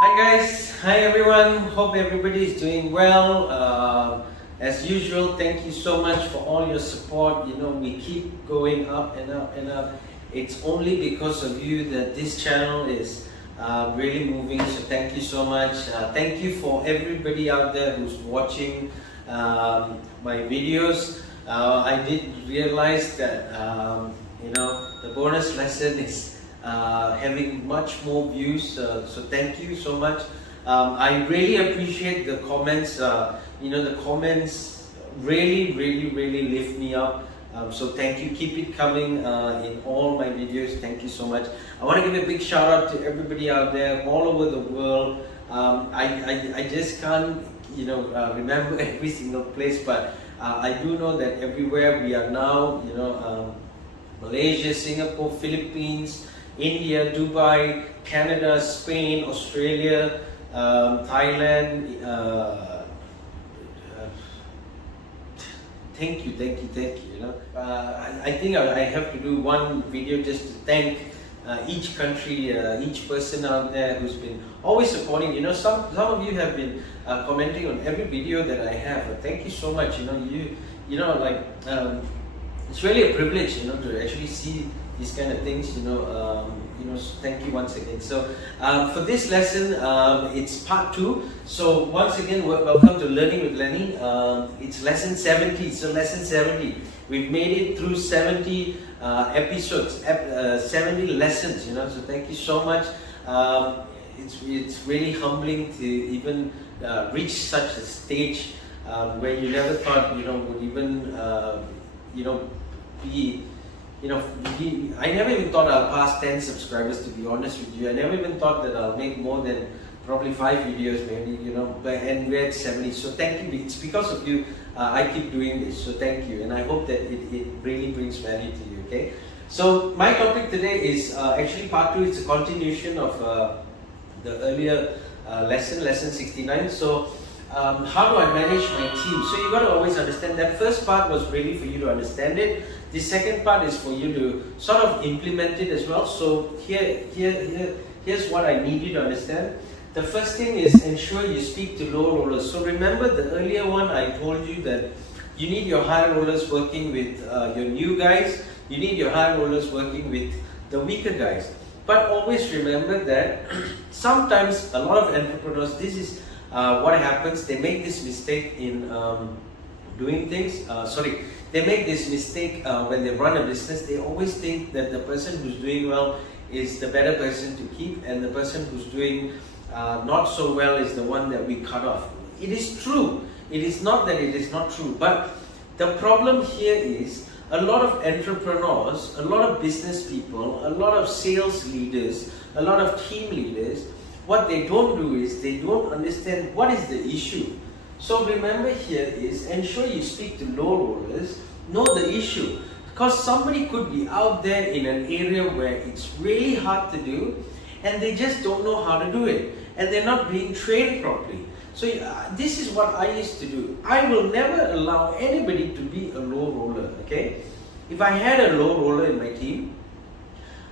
Hi guys, hi everyone. Hope everybody is doing well. As usual, thank you so much for all your support. You know, we keep going up and up and up. It's only because of you that this channel is really moving. So thank you so much. Thank you for everybody out there who's watching my videos. I did realize that the bonus lesson is having much more views, so thank you so much. I really appreciate the comments. The comments really lift me up. So thank you, keep it coming in all my videos. Thank you so much. I want to give a big shout out to everybody out there all over the world. I just can't remember every single place, but I do know that everywhere we are now, Malaysia, Singapore, Philippines, India, Dubai, Canada, Spain, Australia, Thailand. Thank you. I think I have to do one video just to thank each country, each person out there who's been always supporting. Some of you have been commenting on every video that I have. Thank you so much. It's really a privilege, to actually see these kind of things. Thank you once again. So for this lesson, it's part 2. So once again, welcome to Learning with Lenny. It's lesson 70. So lesson 70, we've made it through 70 episodes, 70 lessons. So thank you so much. It's really humbling to even reach such a stage where you never thought would even be. I never even thought I'll pass 10 subscribers, to be honest with you. I never even thought that I'll make more than probably 5 videos maybe, and we're at 70. So thank you. It's because of you I keep doing this. So thank you. And I hope that it really brings value to you, okay? So my topic today is actually part 2. It's a continuation of the earlier lesson 69. So how do I manage my team? So you got to always understand that first part was really for you to understand it. The second part is for you to sort of implement it as well. So here's what I need you to understand. The first thing is ensure you speak to low rollers. So remember the earlier one, I told you that you need your high rollers working with your new guys. You need your high rollers working with the weaker guys. But always remember that sometimes a lot of entrepreneurs, this is what happens. They make this mistake in doing things. They make this mistake when they run a business. They always think that the person who's doing well is the better person to keep, and the person who's doing not so well is the one that we cut off. It is true. It is not that it is not true. But the problem here is a lot of entrepreneurs, a lot of business people, a lot of sales leaders, a lot of team leaders, what they don't do is they don't understand what is the issue. So remember here is ensure you speak to low rollers, know the issue. Because somebody could be out there in an area where it's really hard to do and they just don't know how to do it. And they're not being trained properly. So this is what I used to do. I will never allow anybody to be a low roller, okay? If I had a low roller in my team,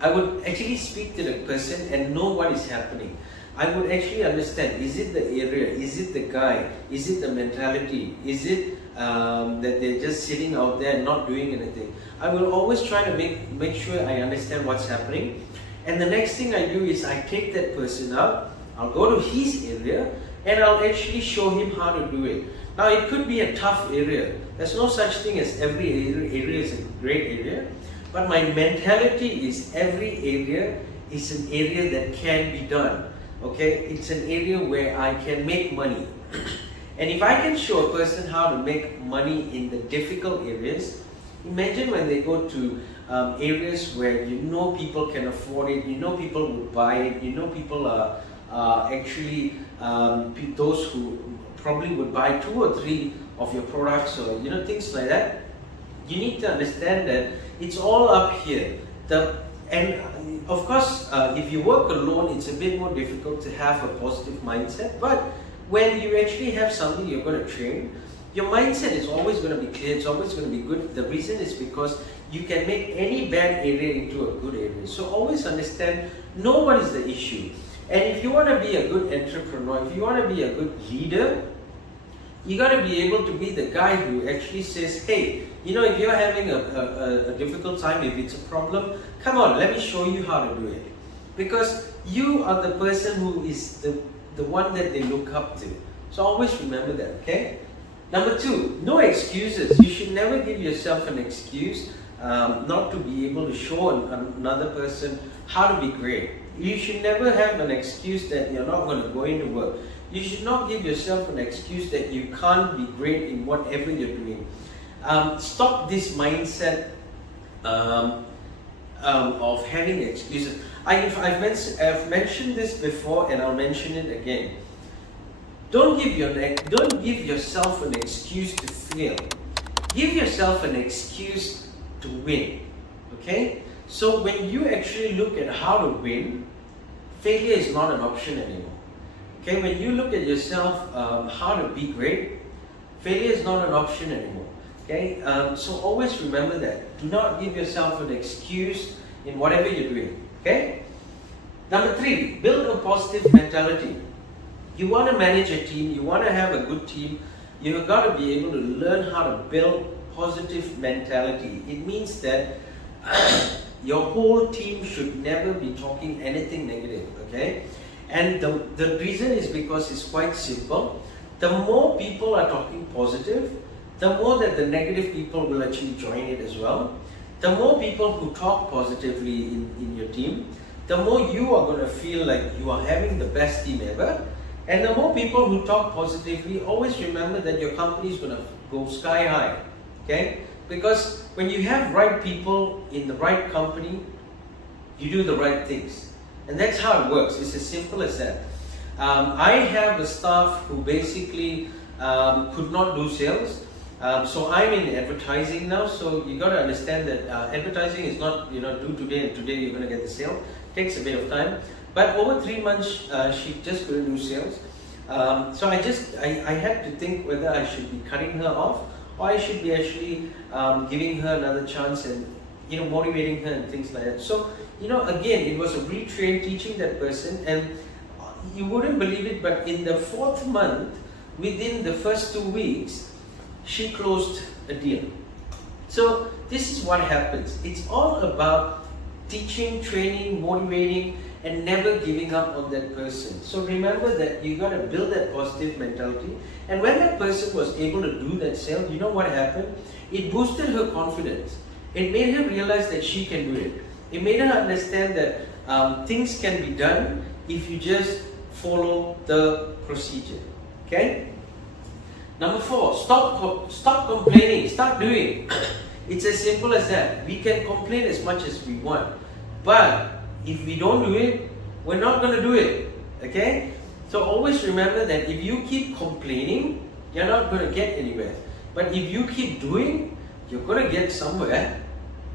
I would actually speak to the person and know what is happening. I would actually understand, is it the area, is it the guy, is it the mentality, is it that they're just sitting out there and not doing anything. I will always try to make sure I understand what's happening. And the next thing I do is I take that person out, I'll go to his area and I'll actually show him how to do it. Now it could be a tough area. There's no such thing as every area is a great area. But my mentality is every area is an area that can be done. Okay, it's an area where I can make money. And if I can show a person how to make money in the difficult areas, imagine when they go to areas where people can afford it, people would buy it, people are actually those who probably would buy 2 or 3 of your products, or things like that. You need to understand that it's all up here. And of course, if you work alone, it's a bit more difficult to have a positive mindset. But when you actually have something you're going to train, your mindset is always going to be clear, it's always going to be good. The reason is because you can make any bad area into a good area. So always understand, know what is the issue. And if you want to be a good entrepreneur, if you want to be a good leader, you got to be able to be the guy who actually says, hey, you know, if you're having a difficult time, if it's a problem, come on, let me show you how to do it. Because you are the person who is the one that they look up to. So always remember that, okay? Number 2, no excuses. You should never give yourself an excuse not to be able to show another person how to be great. You should never have an excuse that you're not going to go into work. You should not give yourself an excuse that you can't be great in whatever you're doing. Stop this mindset of having excuses. I've mentioned this before, and I'll mention it again. Don't give yourself an excuse to fail. Give yourself an excuse to win. Okay? So when you actually look at how to win, failure is not an option anymore. Okay, when you look at yourself, how to be great, failure is not an option anymore. Okay, so always remember that. Do not give yourself an excuse in whatever you're doing. Okay. Number 3, build a positive mentality. You want to manage a team, you want to have a good team, you've got to be able to learn how to build positive mentality. It means that your whole team should never be talking anything negative. Okay. And the reason is because it's quite simple. The more people are talking positive, the more that the negative people will actually join it as well. The more people who talk positively in your team, the more you are going to feel like you are having the best team ever. And the more people who talk positively, always remember that your company is going to go sky high. Okay? Because when you have right people in the right company, you do the right things. And that's how it works. It's as simple as that. I have a staff who basically could not do sales. So I'm in advertising now. So you got to understand that advertising is not, do today and today you're going to get the sale. It takes a bit of time. But over 3 months, she just couldn't do sales. So I had to think whether I should be cutting her off or I should be actually giving her another chance and motivating her and things like that. So again, it was a retrain teaching that person, and you wouldn't believe it, but in the 4th month, within the first 2 weeks, she closed a deal. So this is what happens. It's all about teaching, training, motivating, and never giving up on that person. So remember that you got to build that positive mentality. And when that person was able to do that sale, you know what happened? It boosted her confidence. It made her realize that she can do it. It made her understand that things can be done if you just follow the procedure. Okay? Number 4, stop complaining, start doing. It's as simple as that. We can complain as much as we want, but if we don't do it, we're not going to do it. Okay? So always remember that if you keep complaining, you're not going to get anywhere. But if you keep doing, you're going to get somewhere.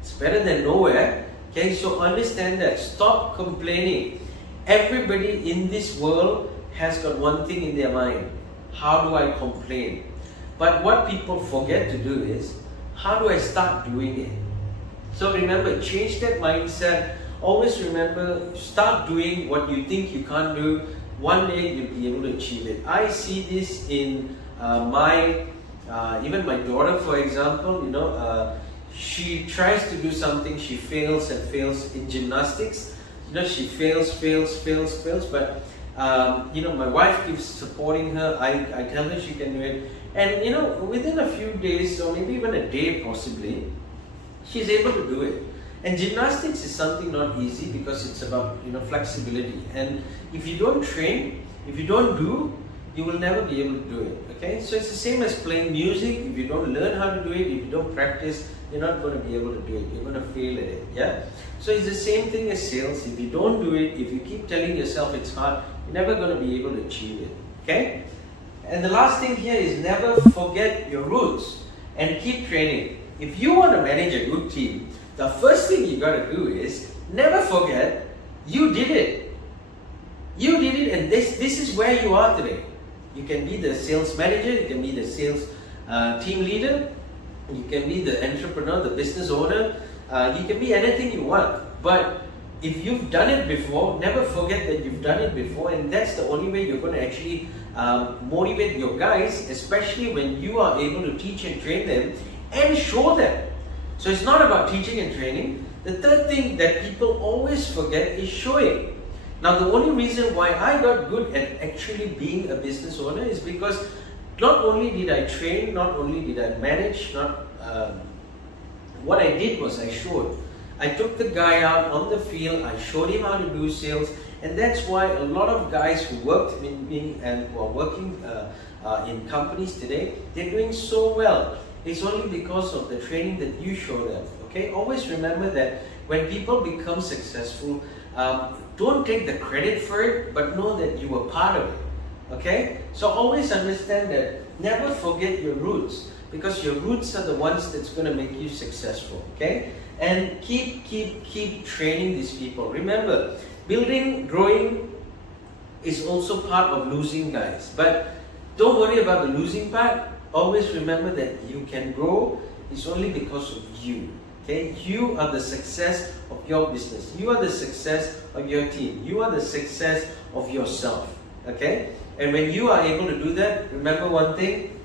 It's better than nowhere. Okay? So understand that. Stop complaining. Everybody in this world has got one thing in their mind. How do I complain? But what people forget to do is, how do I start doing it? So remember, change that mindset. Always remember, start doing what you think you can't do. One day you'll be able to achieve it. I see this in even my daughter, for example. She tries to do something, she fails and fails in gymnastics. She fails, but my wife keeps supporting her. I tell her she can do it, and within a few days or maybe even a day possibly, she's able to do it. And gymnastics is something not easy because it's about flexibility. And if you don't train, if you don't do, you will never be able to do it. Okay, so it's the same as playing music. If you don't learn how to do it, if you don't practice, you're not going to be able to do it. You're going to fail at it. Yeah. So it's the same thing as sales. If you don't do it, if you keep telling yourself it's hard, you're never going to be able to achieve it. Okay. And the last thing here is never forget your roots and keep training. If you want to manage a good team, the first thing you got to do is never forget you did it. You did it, and this is where you are today. You can be the sales manager, you can be the sales team leader, you can be the entrepreneur, the business owner, you can be anything you want. But if you've done it before, never forget that you've done it before, and that's the only way you're going to actually motivate your guys, especially when you are able to teach and train them and show them. So it's not about teaching and training. The third thing that people always forget is showing. Now, the only reason why I got good at actually being a business owner is because not only did I train, not only did I manage, what I did was I showed. I took the guy out on the field, I showed him how to do sales, and that's why a lot of guys who worked with me and who are working in companies today, they're doing so well. It's only because of the training that you show them. Okay, always remember that when people become successful, don't take the credit for it, but know that you were part of it. Okay, so always understand that. Never forget your roots, because your roots are the ones that's going to make you successful. Okay, and keep training these people. Remember, building, growing is also part of losing, guys. But don't worry about the losing part. Always remember that you can grow. It's only because of you. Okay, you are the success of your business. You are the success of your team. You are the success of yourself. Okay, and when you are able to do that, remember one thing.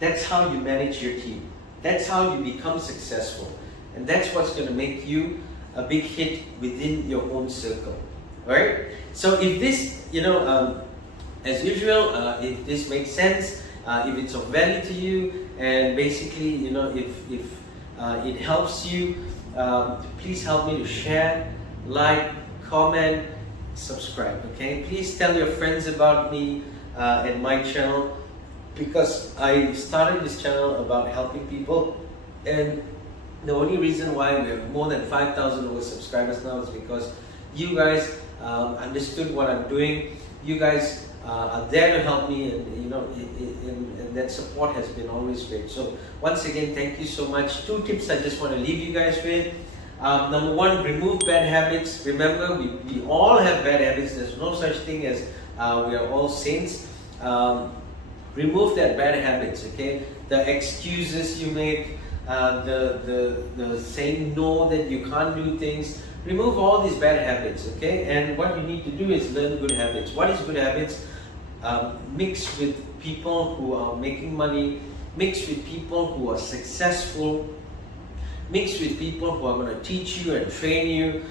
That's how you manage your team. That's how you become successful, and that's what's going to make you a big hit within your own circle. All right. So if this, as usual, if this makes sense, if it's of value to you, and basically, if it helps you, please help me to share, like, comment, subscribe. Okay, please tell your friends about me and my channel, because I started this channel about helping people, and the only reason why we have more than 5,000 over subscribers now is because you guys understood what I'm doing. You guys are there to help me, and that support has been always great. So once again, thank you so much. 2 tips I just want to leave you guys with. Number 1, remove bad habits. Remember, we all have bad habits. There's no such thing as we are all saints. Remove that bad habits, okay? The excuses you make, the saying no, that you can't do things. Remove all these bad habits, okay? And what you need to do is learn good habits. What is good habits? Mix with people who are making money, mix with people who are successful, mix with people who are going to teach you and train you.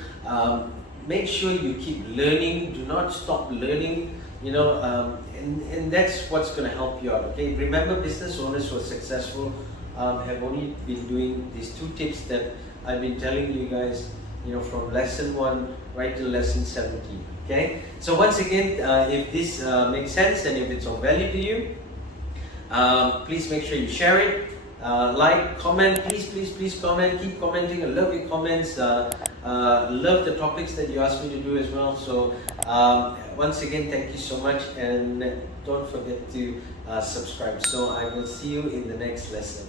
Make sure you keep learning. Do not stop learning. And that's what's going to help you out. Okay. Remember, business owners who are successful have only been doing these 2 tips that I've been telling you guys. From lesson 1 right to lesson 17. Okay. So once again, if this makes sense and if it's of value to you, please make sure you share it. Like, comment, please comment, keep commenting. I love your comments. Love the topics that you asked me to do as well. So once again, thank you so much, and don't forget to subscribe. So I will see you in the next lesson.